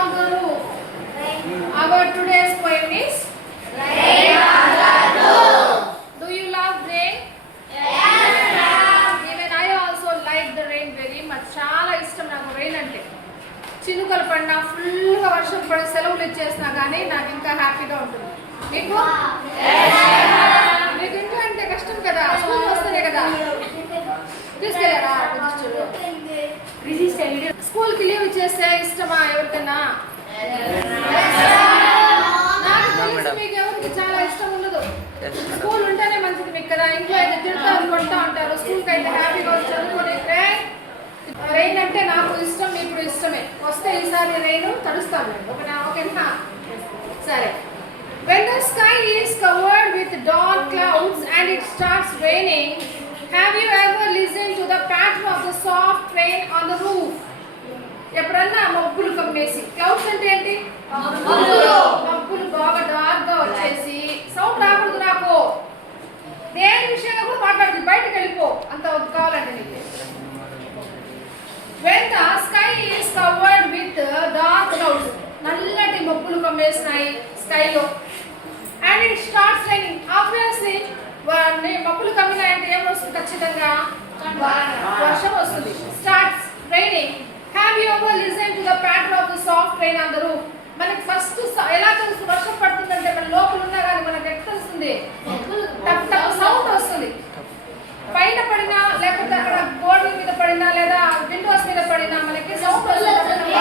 on the roof. Our today's poem is Rain on the roof. Do you love rain? Even I also like the rain very much. చాలా ఇష్టం నాకు rain అంటే. చినుకలు పడినా ఫుల్గా వర్షం పడి సెలవులు ఇచ్చేసినా కానీ నాకు ఇంకా హ్యాపీగా ఉంటుంది. మీకు మీకు ఇంట్లో అంటే కష్టం కదా, స్కూల్ వస్తేనే కదా తీసుకెళ్ళారా? స్కూల్కి లీవ్ ఇచ్చేస్తే ఇష్టమా ఎవరికైనా? మీకు ఎవరికి చాలా ఇష్టం ఉండదు. స్కూల్ ఉంటేనే మంచిది మీకు కదా. ఇంట్లో అయితే తిడతారు, కొడతా ఉంటారు. స్కూల్కి అయితే హ్యాపీగా చదువుకొని రెయిన్ అంటే నాకు ఇష్టం, ఇప్పుడు ఇష్టమే. వస్తే ఈసారి రెయిన్ తడుస్తాను ఓకేనా? సరే. When the sky is covered with dark clouds and it starts raining, have you ever listened to the patter of the soft rain on the roof? ఎప్పుడన్నా మబ్బులు కమ్మేసి, క్లౌడ్స్ అంటే ఏంటి? మబ్బులు బాగా డార్క్ గా వచ్చేసి సౌండ్ రాకూడదు నాకు. దేని విషయంలో కూడా మాట్లాడుతుంది, బయటకు వెళ్ళిపో అంత కావాలంటే నీకు. When the sky is covered with dark clouds, నల్లటి మబ్బులు కమ్మేసినాయి స్కైలో, and it starts raining. Obviously మబ్బులు కమ్మినాయంటే ఏమొస్తుంది? ఖచ్చితంగా వర్షం వస్తుంది. Starts raining. Have you ever listened to the patter of the soft rain on the roof? మనకి ఫస్ట్ ఎలా తెలుసు వర్షం పడుతుందంటే? మన లోపల ఉన్నా కానీ మనకు ఎక్కడ తెలుస్తుంది? టప్ టప్ సౌండ్ వస్తుంది. పైన పడినా లేకపోతే అక్కడ గోడల మీద పడినా లేదా విండోస్ మీద పడినా మనకి సౌండ్ వస్తుంది.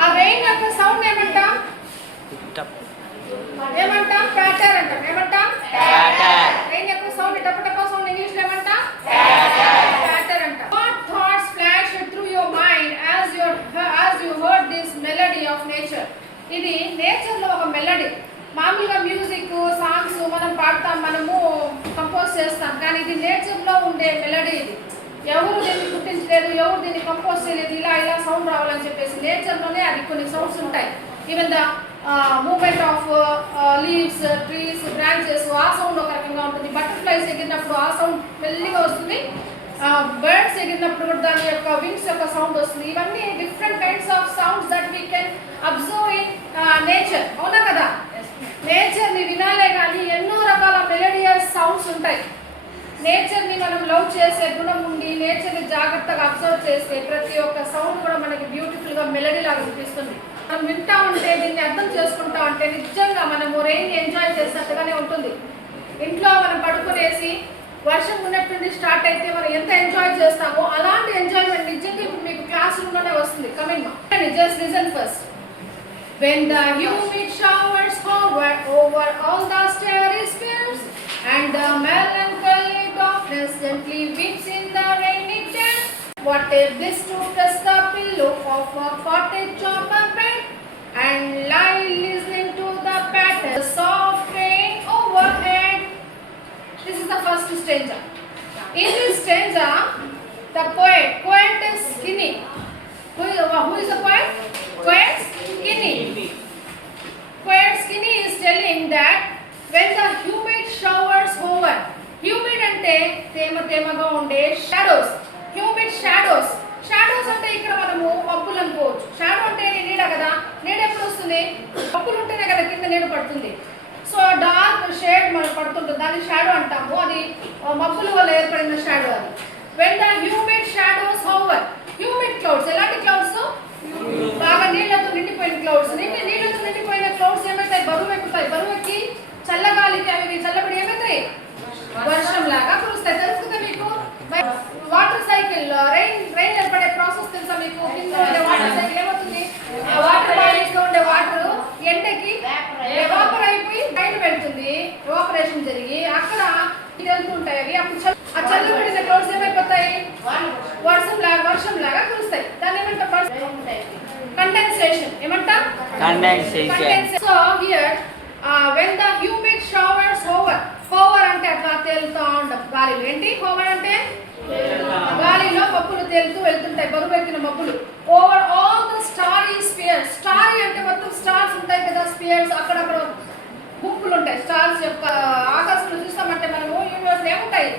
ఆ రెయిన్ యొక్క సౌండ్ ఏమంటాం? ప్యాటర్ అంటాం. ఏమంటాం? రెయిన్ యొక్క సౌండ్ టప్ టప్ సౌండ్ ఇంగ్లీష్ లో ఏమంటాం? ప్యాటర్ అంటాం. What thoughts flashed through your mind as you heard this melody of nature? ఇది నేచర్ లో ఒక మెలడీ. మామూలుగా మ్యూజిక్ సాంగ్స్ మనం పాడతాం, మనము కంపోజ్ చేస్తాం, కానీ ఇది నేచర్ లో ఉండే మెలడీ. ఇది ఎవరు దీన్ని పుట్టించలేదు, ఎవరు దీన్ని కంపోజ్ చేయలేదు. ఇలా సౌండ్ రావాలని చెప్పేసి నేచర్ లోనే అది కొన్ని సౌండ్స్ ఉంటాయి. Even the movement of leaves, trees, branches, ఆ సౌండ్ ఒక రకంగా ఉంటుంది. బటర్ఫ్లైస్ ఎగిరినప్పుడు ఆ సౌండ్ మెల్లిగా వస్తుంది. బర్డ్స్ ఎగిరినప్పుడు కూడా దాని యొక్క వింగ్స్ యొక్క సౌండ్ వస్తుంది. ఇవన్నీ different kinds of sounds that we can observe in nature. అవునా కదా? నేచర్ ని వినాలే కానీ ఎన్నో రకాల మెలోడియస్ సౌండ్స్ ఉంటాయి. నేచర్ ని మనం లవ్ చేసే గుణం ఉండి నేచర్ ని జాగ్రత్తగా అబ్జర్వ్ చేస్తే ప్రతి ఒక్క సౌండ్ కూడా మనకి బ్యూటిఫుల్ గా మెలడీ లాగా అనిపిస్తుంది. మనం వింటా ఉంటే, దీన్ని అర్థం చేసుకుంటా ఉంటే నిజంగా మనము రెయిన్ ఎంజాయ్ చేసినట్టుగానే ఉంటుంది. ఇంట్లో మనం పడుకునేసి వర్షం ఉన్నట్టుండి స్టార్ట్ అయితే మనం ఎంత ఎంజాయ్ చేస్తామో అలాంటి ఎంజాయ్మెంట్ నిజంగా ఇప్పుడు మీకు క్లాస్ రూమ్ లోనే వస్తుంది. Coming just listen first. When the humid showers hover over all the starry spheres and the melancholy darkness gently weeps in the rainy tears, what a bliss to press the pillow of a cottage on my bed and lie listening to the patter, the soft rain overhead. This is the first stanza. In this stanza, the poet is Skinny. Who is the poet? Poet Skinny. Poet Skinny is telling that when the humid showers hover, humid ante temaga unde shadows, humid shadows అంటే ఇక్కడ మనము మబ్బులు అనుకోవచ్చు. Shadow అంటే నీడ కదా, నీడ ఎప్పుడు వస్తుంది? మబ్బులు ఉంటేనే కదా కింద నీడ పడుతుంది. సో డార్క్ షేడ్ మనకు పడుతుంటుంది, దాన్ని షాడో అంటాము. అది మబ్బుల వల్ల ఏర్పడిన షాడో అది. When the humid shadows hover, humid clouds ఎలాంటి క్లౌడ్స్? బాగా నీళ్లతో నిండిపోయిన క్లౌడ్స్. నీళ్లతో నిండిపోయిన క్లౌడ్స్ ఏమవుతాయి? బరువు ఎక్కుతాయి. బరువు ఎక్కి చల్లగాలికి అవి చల్లబడి ఏమవుతాయి? వర్షం లాగా కురుస్తాయి. తెలుస్తుందా మీకు? వాటర్ సైకిల్, రైన్ ఏర్పడే ప్రాసెస్ తెలుసా మీకు? కింద ఉండే వాటర్ సైకిల్ ఏమవుతుంది? వాటర్ బాడీస్ లో ఉండే వాటర్ ఎండకి ఎవాపర్ అయిపోయి పైన వెళ్తుంది, ఎవాపరేషన్ జరిగి అక్కడ వెళ్తుంటాయి అవి. అప్పుడు ఆ చల్లబడిన క్లౌడ్స్ ఏమైపోతాయి? వర్షం లాగా కురుస్తాయి. దాన్ని ఏమంటాం? కండెన్సేషన్. ఏమంటాం? Condensation. So here when the humid showers hover అంటే అట్లా తేలుతా ఉండవు గాలిలో. ఏంటి హోవర్ అంటే? గాలిలో మబ్బులు తేలుతూ వెళ్తుంటాయి, బరువు ఎక్కిన మబ్బులు. Over all the starry spheres. Starry అంటే మొత్తం స్టార్స్ ఉంటాయి కదా, స్పియర్స్ అక్కడక్కడ గుంపులు ఉంటాయి. స్టార్స్ యొక్క ఆకాశంలో చూస్తామంటే మనము యూనివర్స్ ఏముంటాయి?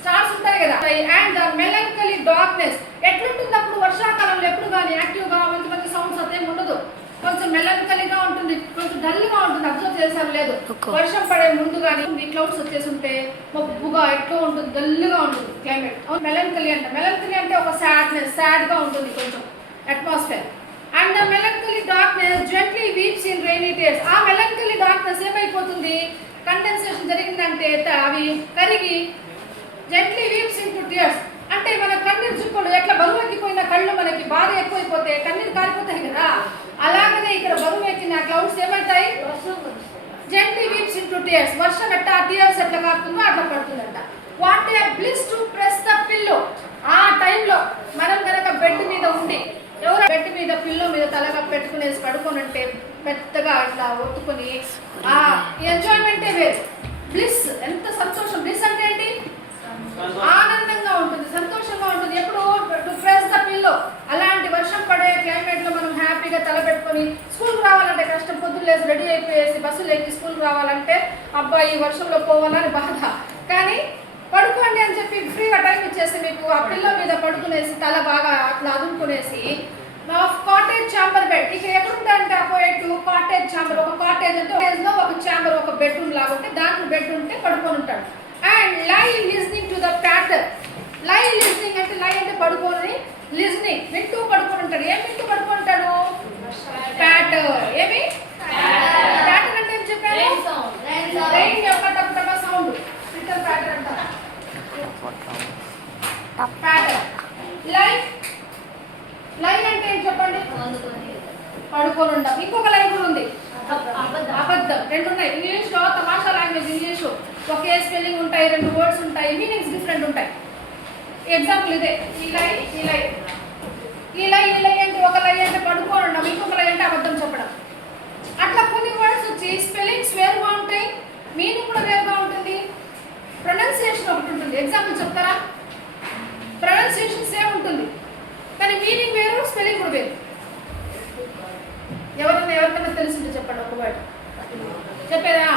స్టార్స్ ఉంటాయి కదా. And the melancholy darkness. ఎట్లుంటుంది అప్పుడు వర్షాకాలంలో? ఎప్పుడు కానీ యాక్టివ్గా మంచి మంచి సౌండ్స్ అయితే కొంచెం మెలంకలిగా ఉంటుంది, కొంచెం డల్ గా ఉంటుంది. అబ్జర్వ్ చేశారు లేదు? వర్షం పడే ముందు కానీ ఈ క్లౌడ్స్ వచ్చేసి ఉంటే మబ్బుగా ఎట్లా ఉంటుంది, డల్గా ఉంటుంది క్లైమేట్. మెలంకలి అంటే ఒక సాడ్ గా ఉంటుంది కొంచెం atmosphere. And the మెలంకలి darkness gently weeps in rainy days. ఆ మెలంకలి డార్క్నెస్ ఏమైపోతుంది, కండెన్సేషన్ జరిగిందంటే అవి కరిగి జెంట్లీ వీప్స్ ఇన్ టియర్స్. అంటే మన కన్నీరు చుక్కలు ఎట్లా బరువు ఎక్కిపోయిన కళ్ళు మనకి బాధ ఎక్కువైపోతే కన్నీరు కారిపోతాయి కదా, అలాగనే ఇక్కడ బరువు ఎక్కిన క్లౌడ్స్ ఏమవుతాయి, జెంట్లీ వీప్స్ ఇన్ టియర్స్. వర్షం ఎట్లా టియర్స్ ఎట్లా కారుతుందో అట్లా పడుతుందంట. What a bliss to press the pillow. ఆ టైంలో మనం కనుక బెడ్ మీద ఉండి, ఎవరు బెడ్ మీద పిల్లో మీద తలగా పెట్టుకునేసి పడుకొని ఉంటే పెద్దగా ఇట్లా ఒత్తుకొని ఆ ఎంజాయ్మెంటే వేరు. బ్లిస్ ఎంత సంతోషం. బ్లిస్ అంటే ఏంటి, ఆనందంగా ఉంటుంది, సంతోషంగా ఉంటుంది. ఎప్పుడు టు ప్రెస్ ద పిల్లో. అలాంటి వర్షం పడే క్లైమేట్ లో మనం హ్యాపీగా తల పెట్టుకొని స్కూల్కి రావాలంటే కష్టం, పొద్దున్న లేసి రెడీ అయిపోయేసి బస్సులు ఎక్కి స్కూల్కి రావాలంటే అబ్బా ఈ వర్షంలో పోవాలని బాధ. కానీ పడుకోండి అని చెప్పి ఫ్రీగా టైం ఇచ్చేసి మీకు ఆ పిల్లో మీద పడుకునేసి తల బాగా అట్లా అదుముకునేసి కాటేజ్ ఛాంబర్ బెడ్. ఇక్కడ ఎక్కడ ఉంటారంటే అపోయేట్ కాటేజ్ ఛాంబర్. ఒక కాటేజ్ అంటే ఒక ఛాంబర్, ఒక బెడ్రూమ్ లాగా ఉంటే దాంట్లో బెడ్ ఉంటే పడుకొని ఉంటాడు. అండ్ లై లిస్నింగ్ టు ద ప్యాటర్. లై లిస్నింగ్ అంటే లై అంటే పడుకొని, లిస్నింగ్ వింటూ పడుకొని ఉంటాడు. ఏం వింటూ పడుకొని ఉంటాడు, ప్యాటర్. ఏమి ప్యాటర్ అంటే ఏం చెప్పాను, రెయిన్ యొక్క టపటప సౌండ్, లిటిల్ ప్యాటర్ అంటారు. ప్యాటర్. లైన్ అంటే ఏం చెప్పండి, పడుకొని ఉంటాం. ఇంకొక లైన్ కూడా ఉంది, అబద్ధం. రెండు ఉన్నాయి ఇంగ్లీష్ లో. తమాషా లాంగ్వేజ్ ఇంగ్లీష్, ఒకే స్పెల్లింగ్ ఉంటాయి, రెండు వర్డ్స్ ఉంటాయి, మీనింగ్స్ డిఫరెంట్ ఉంటాయి. ఎగ్జాంపుల్ ఇదే, ఈ లై అంటే ఒక లై అంటే పడుకొని ఉండడం, ఇంకొక లై అంటే అబద్ధం చెప్పడం. అట్లా కొన్ని వర్డ్స్ వచ్చి స్పెల్లింగ్స్ వేరుగా ఉంటాయి, మీనింగ్ కూడా వేరుగా ఉంటుంది, ప్రొనౌన్సియేషన్ ఒకటి ఉంటుంది. ఎగ్జాంపుల్ చెప్తారా, ప్రొనౌన్సియేషన్ సేమ్ ఉంటుంది కానీ మీనింగ్ వేరు, స్పెల్లింగ్ కూడా వేరు. ఎవరికైనా తెలుసుంటే చెప్పండి ఒక వర్డ్ చెప్పేదా.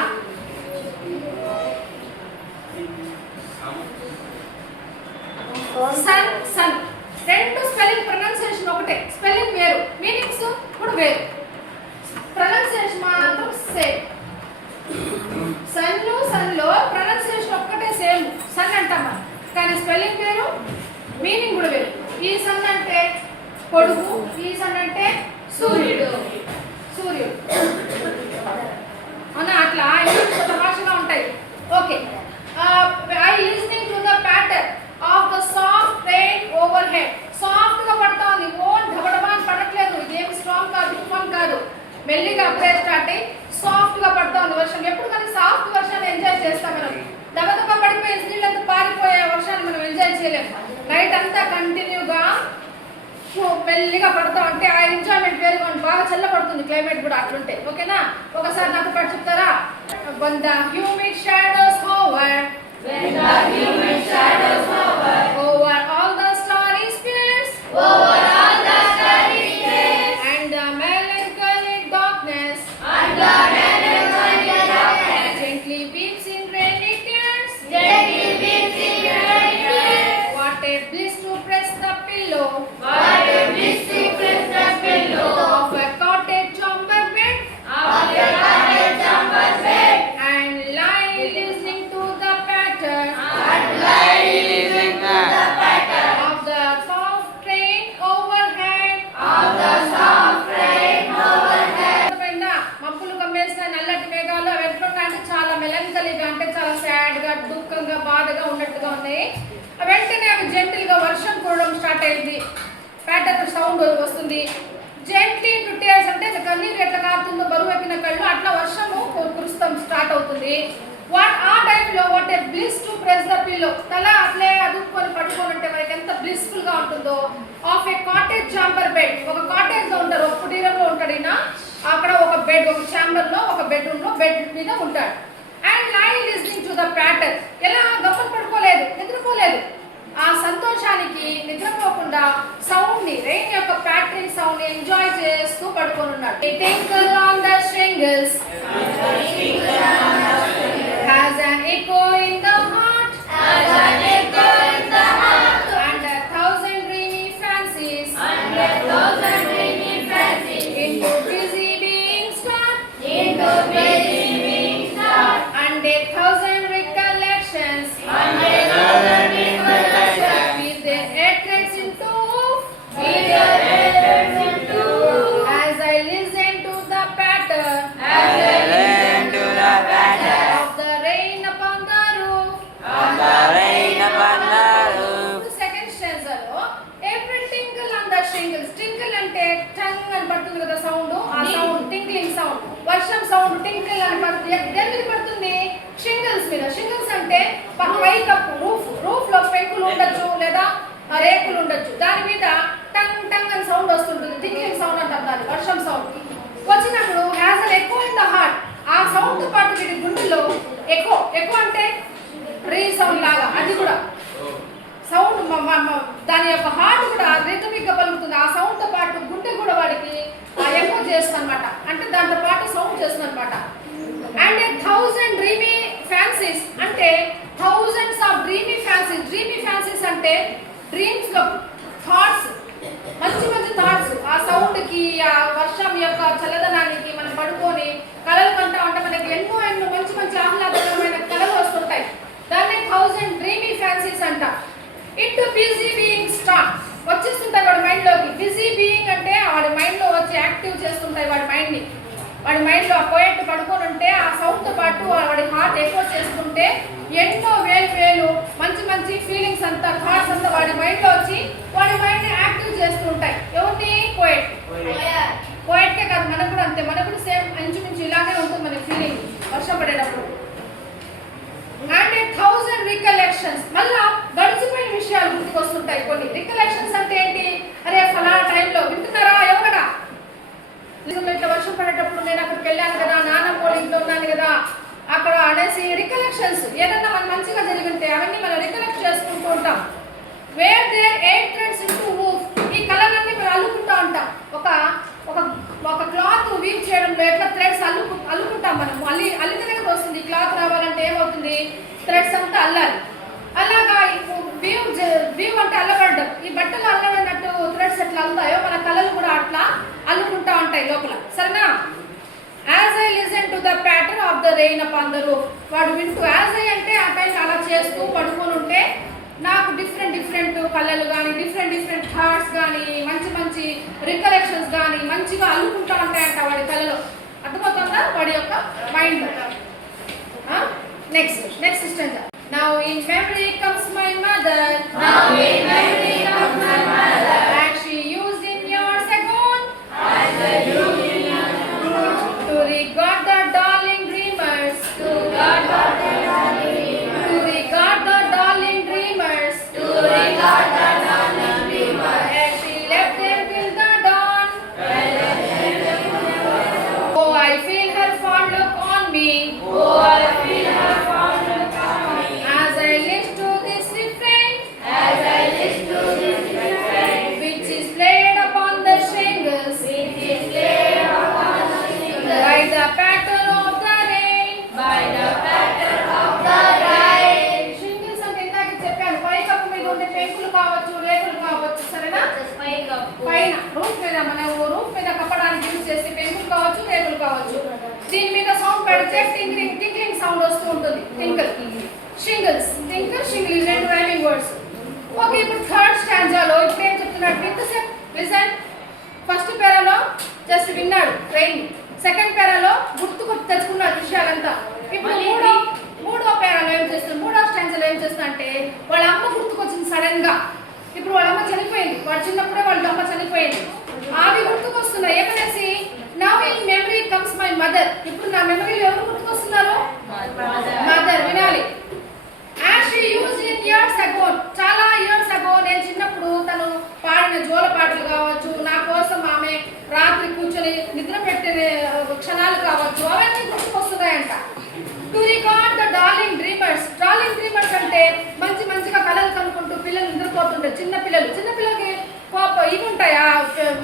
సన్ రెండు స్పెల్లింగ్ ప్రొనౌన్సియేషన్ ఒకటే, స్పెల్లింగ్ వేరు, మీనింగ్స్ కూడా వేరు, ప్రొనౌన్సియేషన్ మాత్రం సేమ్. సన్లో ప్రొనౌన్సియేషన్ ఒక్కటే సేమ్, సన్ అంటాం కానీ స్పెల్లింగ్ వేరు, మీనింగ్ కూడా వేరు. ఈ సన్ అంటే పొడుగు, ఈ సన్ అంటే సూర్యుడు. అవునా, అట్లా తమాషగా ఉంటాయి. Okay, I listening to the patter of the soft reign over head. Soft గా పడతా ఉంది, ఓన్ ధబడబాన్ పడట్లేదు, ఇదేమి స్ట్రాంగ్ కాదు, తుఫాన్ కాదు, మెల్లిగా అప్పుడే స్టార్ట్ అయ్యి సాఫ్ట్ గా పడతా ఉంది వర్షం. ఎప్పుడు కానీ సాఫ్ట్ వర్షాన్ని ఎంజాయ్ చేస్తాం మనం, దబదబా పడిపోయే నీళ్ళంతా పారిపోయే వర్షాన్ని మనం ఎంజాయ్ చేయలేము. నైట్ అంతా కంటిన్యూగా మెల్లిగా పడతా ఉంటే ఆ ఎంజాయ్మెంట్ వేరుగా ఉంటుంది, బాగా చల్లబడుతుంది క్లైమేట్ కూడా అట్లుంటే. ఓకేనా, ఒకసారి నాతో పాటు చెప్తారా. When the humid shadows hover, over all the starry spheres, and the melancholy darkness, gently weeps in rainy tears. What a bliss to press the pillow, of a cottage chamber bed, and lie listening to the patter, of the soft rain overhead. మబ్బులు కమ్మేసిన నల్లటి మేఘాలు అవి ఎట్లున్నా అంటే చాలా మెలంకలీగా, అంటే చాలా sad గా, దుఃఖంగా, బాధగా ఉన్నట్టుగా ఉన్నాయి. వెంటనే అవి జెంటిల్ గా వర్షం కురవడం స్టార్ట్ అయింది, ప్యాటర్ సౌండ్ వస్తుంది. జెంట్లీ టు టియర్స్ అంటే కన్నీరు ఎట్లా కారుతుందో బరువు ఎక్కిన కళ్ళు, అట్లా వర్షము కురుస్తాం స్టార్ట్ అవుతుంది. ఆ టైంలో what a bliss to press the pillow. తల అట్లే అదుపుకొని పడుకొని ఉంటే మనకి ఎంత బ్లిస్ఫుల్ గా ఉంటుందో. Of A cottage chamber bed. ఒక కాటేజ్ లో ఉంటారు, ఒక కుటీరంలో ఉంటాడు ఈయన. అక్కడ ఒక బెడ్, ఒక ఛాంబర్ లో, ఒక బెడ్రూమ్ లో బెడ్ మీద ఉంటాడు. అండ్ లై లిస్నింగ్ టు ద ప్యాటర్. ఎలా గప్పలు పడుకోలేదు, నిద్రపోలేదు, ఆ సంతోషానికి నిద్రపోకుండా సౌండ్ ని, రెయిన్ యొక్క ప్యాటరింగ్ సౌండ్ ని ఎంజాయ్ చేస్తూ పడుకొని ఉన్నాడు. Tinkle on the shingles has an echo in the heart, and a thousand dreamy fancies into busy అంటే టంగ్ అని పడుతుంది కదా సౌండ్, ఆ సౌండ్ టింక్లింగ్ సౌండ్. వర్షం సౌండ్ టింక్లింగ్ అని పడుతుంది. దేని మీద పడుతుంది? షింగిల్స్ మీద. షింగిల్స్ అంటే పైకప్పు, రూఫ్ లో పెంకులు ఉండొచ్చు లేదా రేకులు ఉండొచ్చు. దాని మీద టంగ్ టంగ్ అని సౌండ్ వస్తుంటుంది. టింక్లింగ్ సౌండ్ అంటారు దాన్ని, వర్షం సౌండ్ వచ్చినప్పుడు has an echo in the heart. ఆ సౌండ్ తో పాటు వీడి గుండెల్లో ఎకో అంటే రీ సౌండ్ లాగా, అది కూడా సౌండ్ దాని యొక్క హార్ట్ కూడా రిథమిక్ గా పలుకుతుంది. ఆ సౌండ్ తో పాటు గుండె కూడా వాడికి ఎకో చేస్తుంది అనమాట, అంటే దాంతో పాటు సౌండ్ చేస్తుంది అనమాట. అండ్ 1000 డ్రీమీ ఫ్యాన్సీస్ అంటే thousands of dreamy fancies. Dreamy fancies అంటే డ్రీమ్స్ లో థాట్స్, మంచి మంచి థాట్స్. ఆ సౌండ్ కి, ఆ వర్షం యొక్క చల్లదనానికి మనం పడుకొని కలలు కంటా ఉంటే మనకి ఎన్నో మంచి మంచి ఆహ్లాదకరమైన కలలు వస్తుంటాయి. దాన్ని 1000 డ్రీమీ ఫ్యాన్సీస్ అంట. ఇంటూ బిజీ బీయింగ్ స్టార్ట్ వచ్చేస్తుంటాయి వాడి మైండ్ లోకి. బిజీ బీయింగ్ అంటే వాడి మైండ్ లో వచ్చి యాక్టివ్ చేస్తుంటాయి వాడి మైండ్ ని. వాడి మైండ్ లో ఆ పోయెట్ పడుకొని ఉంటే ఆ సౌండ్ తో పాటు వాడి హార్ట్ ఎక్కువ చేసుకుంటే ఎన్నో వేలు మంచి మంచి ఫీలింగ్స్ అంతా, థాట్స్ అంతా వాడి మైండ్ లో వచ్చి వాడి మైండ్ ని యాక్టివ్ చేస్తూ ఉంటాయి. ఎవరిని? పోయెట్ కే కాదు, మనకు కూడా అంతే. మనకు కూడా సేమ్ ఇంచుమించు ఇలాగే ఉంటుంది మన ఫీలింగ్ వర్షం పడేటప్పుడు. అండ్ 1000 రికలెక్షన్స్, మళ్ళా గడిచిపోయిన విషయాలు గుర్తుకొస్తుంటాయి కొన్ని. రికలెక్షన్స్ అంటే ఏంటి? అరే ఫలానా టైంలో, వింటున్నారా ఎవరన్నా? ఇట్లా వర్షం పడేటప్పుడు నేను అక్కడికి వెళ్ళాను కదా, నాన్నమ్మ వాళ్ళ ఇంట్లో ఉన్నాను కదా అక్కడ అనేసి రికలెక్షన్స్. ఏదన్నా మనం మంచిగా జరిగితే అవన్నీ మనం రికలెక్ట్ చేసుకుంటూ ఉంటాం. Where there 8 threads into woof, ఈ కలర్లన్నీ మనం అల్లుకుంటా ఉంటాం. ఒక క్లాత్ వీవ్ చేయడంలో ఎట్లా థ్రెడ్స్ అల్లుకుంటాం మనం, అల్లితేనే కదా వస్తుంది. క్లాత్ రావాలంటే ఏమవుతుంది? థ్రెడ్స్ అంతా అల్లాలి. అలాగా వీవ్ అంటే అల్లబడ్డం. ఈ బట్టలు అల్లబడినట్టు థ్రెడ్స్ ఎట్లా అల్లుతాయో మన కళలు కూడా అట్లా అల్లుకుంటా ఉంటాయి లోపల. సరేనా? As I listen to the pattern of the rain upon the roof, వాడు వింటూ, యాజ్ ఐ అంటే ఆ టైం అలా చేస్తూ పడుకొని ఉంటే నాకు డిఫరెంట్ కళలు కానీ, డిఫరెంట్ థాట్స్ కానీ, మంచి రికలెక్షన్స్ కానీ మంచిగా అల్లుకుంటా ఉంటాయంట వాడి కళలో. అర్థమవుతుందా వాడి యొక్క mind? Next stanza. Now in memory comes my mother. As she used in years ago. To regard the darling dreamers. As she left them till the dawn. Oh, I feel her fond look on me. As I listen to this refrain, which is played upon the shingles, by the pattern of the rain. Shingles అంటే ఇందాక చెప్పాను, పైకప్పు మీద ఉండే పెంకులు కావచ్చు, రేకులు కావచ్చు. సరేనా? పైన రూఫ్ మీద, మన రూఫ్ మీద కప్పడానికి యూజ్ చేసే పెంకులు కావచ్చు, రేకులు కావచ్చు. దీని మీద సౌండ్ పెడితే టింక్లింగ్ సౌండ్ వస్తూ ఉంటుంది. షింగిల్స్, షింగిల్ ఇస్ రెండు రైమింగ్ వర్డ్స్. ఓకే, ఇప్పుడు థర్డ్ స్టాంజాలో ఇప్పుడు ఏం చెప్తున్నాడు? లిసన్. ఫస్ట్ పేరాలో జస్ట్ విన్నాడు ట్రైన్, సెకండ్ పేరాలో గుర్తుకు తెచ్చుకున్నాడు విషయాలంతా. ఇప్పుడు మూడో పేరాలో ఏం చేస్తుంది? మూడో స్టాంజాలో ఏం చేస్తున్నా అంటే వాళ్ళ అమ్మ గుర్తుకొచ్చింది సడన్ గా. ఇప్పుడు వాళ్ళ అమ్మ చనిపోయింది, వాడు చిన్నప్పుడే వాళ్ళ అమ్మ చనిపోయింది. అవి గుర్తుకొస్తున్నాయి. ఏమనేసి? Now in memory comes my mother. ఇప్పుడు నా మెమరీలో ఎవరు గుర్తుకొస్తున్నారు? మదర్. వినాలి. As she used in years ago, చాలా ఇయర్స్ అగో, నేను చిన్నప్పుడు తను పాడిన జోల పాటలు కావచ్చు, నా కోసం ఆమె రాత్రి కూర్చొని నిద్ర పెట్టిన క్షణాలు కావచ్చు, అవన్నీ గుర్తుకొస్తున్నాయంట. To record the darling dreamers. Darling dreamers అంటే మంచిగా కలలు కనుక్కుంటూ పిల్లలు నిద్రపోతుంటారు. చిన్నపిల్లలకి ఇవి ఉంటాయా?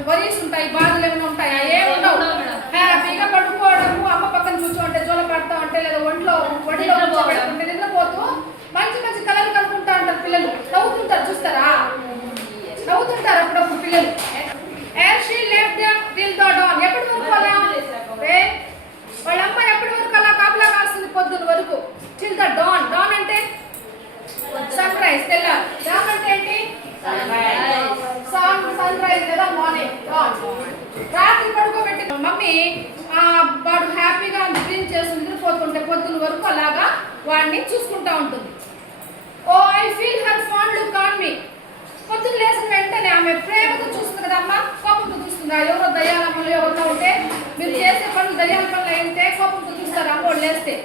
వరీస్ ఉంటాయి, బాధలు ఏమైనా ఉంటాయా? ఏముండవు. హ్యాపీగా పడుకోవడము, అమ్మ పక్కన కూర్చోంటే జోల పడతా ఉంటే, లేదా ఒడిలో కూర్చోబెట్టుకుంటే నిద్రపోతూ మంచి కళలు కనుక్కుంటా ఉంటారు పిల్లలు. నవ్వుతుంటారు, చూస్తారా? నవ్వుతుంటారు అప్పుడప్పుడు పిల్లలు. As she left them till the dawn. ఎప్పటి వరకు అలా? వాళ్ళ అమ్మ ఎప్పటి వరకు అలా కాపలా కాస్తుంది? పొద్దున వరకు. till the dawn. dawn అంటే సన్ రైజ్, తెల్లారి. dawn అంటే ఏంటి? సన్ రైజ్ లేదా మార్నింగ్. రాత్రి పడుకోబెట్టి మమ్మీ వాడు హ్యాపీగా డ్రీమ్ చేసి నిద్రపోతుంటే పొద్దున వరకు అలాగా వాడిని చూసుకుంటా ఉంటుంది. Oh I feel her fond look on me. పొద్దున లేచిన వెంటనే ఆమె ప్రేమతో చూస్తుంది కదా అమ్మ, కోపంతో చూస్తుంది దయ్యాల పనులు అయితే కోపంతో చూస్తారు అమ్మోళ్ళు లేస్తే,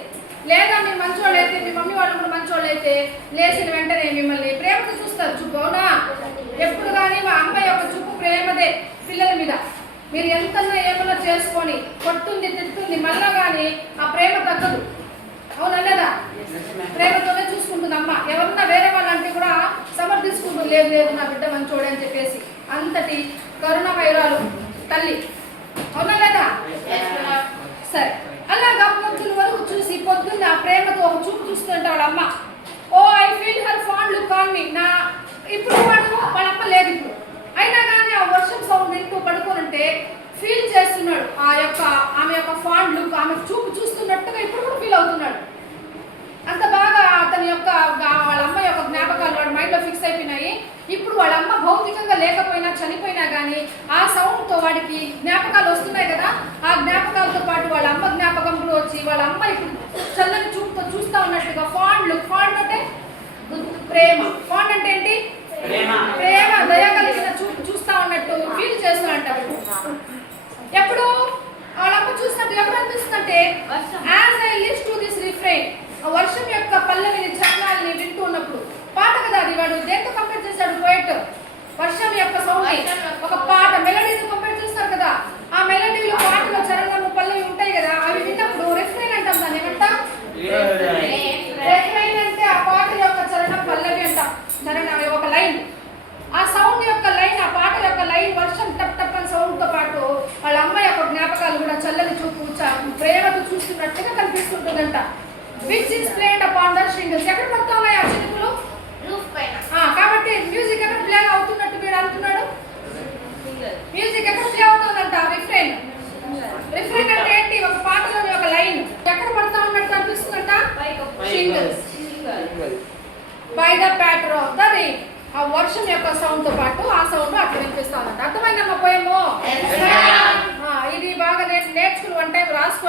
లేదా మీ మంచోళ్ళు అయితే మీ మమ్మీ వాళ్ళు కూడా మంచోళ్ళు అయితే లేచిన వెంటనే మిమ్మల్ని ప్రేమతో చూస్తారు చూపు. అవునా? ఎప్పుడు కానీ మా అమ్మ యొక్క చూపు ప్రేమదే పిల్లల మీద. మీరు ఎంతన్నా ఏమన్నా చేసుకొని కొట్టుంది తిట్టుంది మళ్ళా కానీ ఆ ప్రేమ తగ్గదు. అవునా లేదా? ప్రేమతోనే చూసుకుంటుంది అమ్మ. ఎవరన్నా వేరే వాళ్ళంటే కూడా సమర్థించుకుంటుంది, లేదు లేదు నా బిడ్డ మంచోడే అని చెప్పేసి. అంతటి కరుణమయురాలు తల్లి. అవునా లేదా? సరే, అలాగా పొద్దున్న వరకు చూసి పొద్దున్న ఆ ప్రేమతో ఒక చూపు చూస్తుంటే వాళ్ళ అమ్మ, oh I feel her fond look on me. నా ఇప్పుడు వాళ్ళ అమ్మ లేదు ఇప్పుడు, అయినా కానీ ఆ వర్షం సౌండ్ వింటూ పడుకోనంటే ఫీల్ చేస్తున్నాడు ఆమె యొక్క ఫాండ్ లుక్, ఆమె చూపు చూస్తున్నట్టుగా ఇప్పుడు కూడా ఫీల్ అవుతున్నాడు. అంత బాగా అతని యొక్క వాళ్ళ అమ్మ యొక్క జ్ఞాపకాలు వాడి మైండ్లో ఫిక్స్ అయిపోయినాయి. ఇప్పుడు వాళ్ళ అమ్మ భౌతికంగా లేకపోయినా చనిపోయినా కానీ ఆ సౌండ్తో వాడికి జ్ఞాపకాలు వస్తున్నాయి కదా. ఆ జ్ఞాపకాలతో పాటు వాళ్ళ అమ్మ జ్ఞాపకం కూడా వచ్చి వాళ్ళ అమ్మ ఇప్పుడు చల్లని చూపుతో చూస్తా ఉన్నట్టుగా ఫాండ్ లుక్. ఫాండ్ అంటే ప్రేమ. ఫాండ్ అంటే ఏంటి? ప్రేమ, దయ కలిగిన చూపు చూస్తా ఉన్నట్టు ఫీల్ చేస్తున్నట్టు. ఎప్పుడు వాళ్ళమ్మ చూసినట్టు ఎప్పుడు అనిపిస్తుందంటే, as I list to this refrain, వర్షం యొక్క పల్లవిని చరణాలని వింటూ ఉన్నప్పుడు. పాట కదా అది. వాడు దేంతో కంపేర్ చేశాడు పోయెట్? వర్షం యొక్క సౌండ్ ఒక పాట మెలడీతో కంపేర్ చేస్తారు కదా. ఆ మెలడీలో పాటలో చరణము పల్లవి ఉంటాయి కదా, అవి విన్నప్పుడు రిఫ్రైన్ అంటాం. దాన్ని ఏమంటాం? రిఫ్రైన్ అంటే ఆ పాట యొక్క చరణం పల్లవి అంటాం. చరణం ఒక లైన్, ఆ సౌండ్ యొక్క లైన్, ఆ పాట యొక్క లైన్, వర్షం టప్ టప్ అని సౌండ్ తో పాటు వాళ్ళ అమ్మ యొక్క జ్ఞాపకాలు కూడా చల్లని చూపు ప్రేమతో చూస్తున్నట్టుగా కనిపిస్తుంటుందంట. Which is played upon the shingles. ఎక్కడ పడతా ఉన్నాయి ఆ చినుకులు? రూఫ్ పైన. కాబట్టి మ్యూజిక్ ఎక్కడ ప్లే అవుతున్నట్టు వీడు అంటున్నాడు. మ్యూజిక్ ఎక్కడ ప్లే అవుతుందంట? రిఫ్రైన్. రిఫ్రైన్ అంటే ఏంటి? ఒక పాటలోని ఒక లైన్ ఎక్కడ పడతా ఉన్నట్టు అనిపిస్తుందంట? Shingles. By the patter of the rain. ఆ వర్షం యొక్క సౌండ్ తో పాటు ఆ సౌండ్ అక్కడ వినిపిస్తా ఉందంట. అర్థమైందమ్మా పోయేమో? ఇది బాగా నేర్చుకుని వన్ టైం రాసుకో.